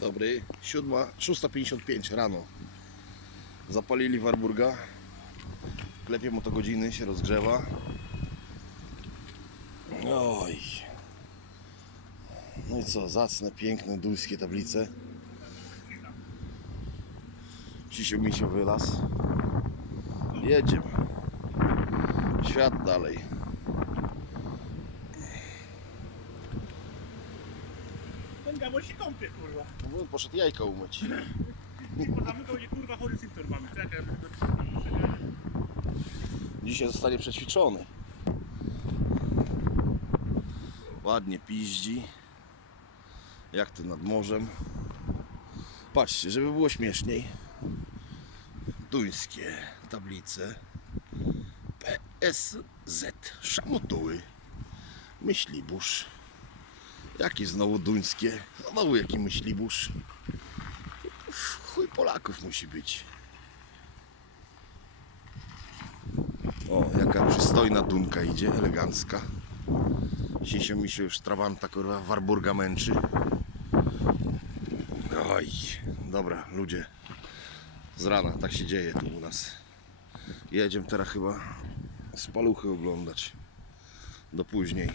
Dobry, siódma, 6.55 rano. Zapalili Warburga. Klepie mu to godziny, się rozgrzewa. Oj. No i co, zacne, piękne, duńskie tablice. Sisio misio wylas. Jedziemy. Świat dalej. Ten Gabor się kąpie, kurwa. No, poszedł jajka umyć. Nie kurwa chory symptom mamy. Czekaj, Dzisiaj zostanie przećwiczony. Ładnie piździ. Jak to nad morzem. Patrzcie, żeby było śmieszniej. Duńskie tablice. PSZ. Szamotuły. Myślibórz. Jakie znowu duńskie? Znowu jaki myślibórz? W Chuj Polaków musi być. O, jaka przystojna dunka idzie, elegancka. Sisio mi się już trawanta, kurwa, Warburga męczy. Oj, dobra, ludzie. Z rana, tak się dzieje tu u nas. Jedziemy teraz chyba spaluchy oglądać. Do później.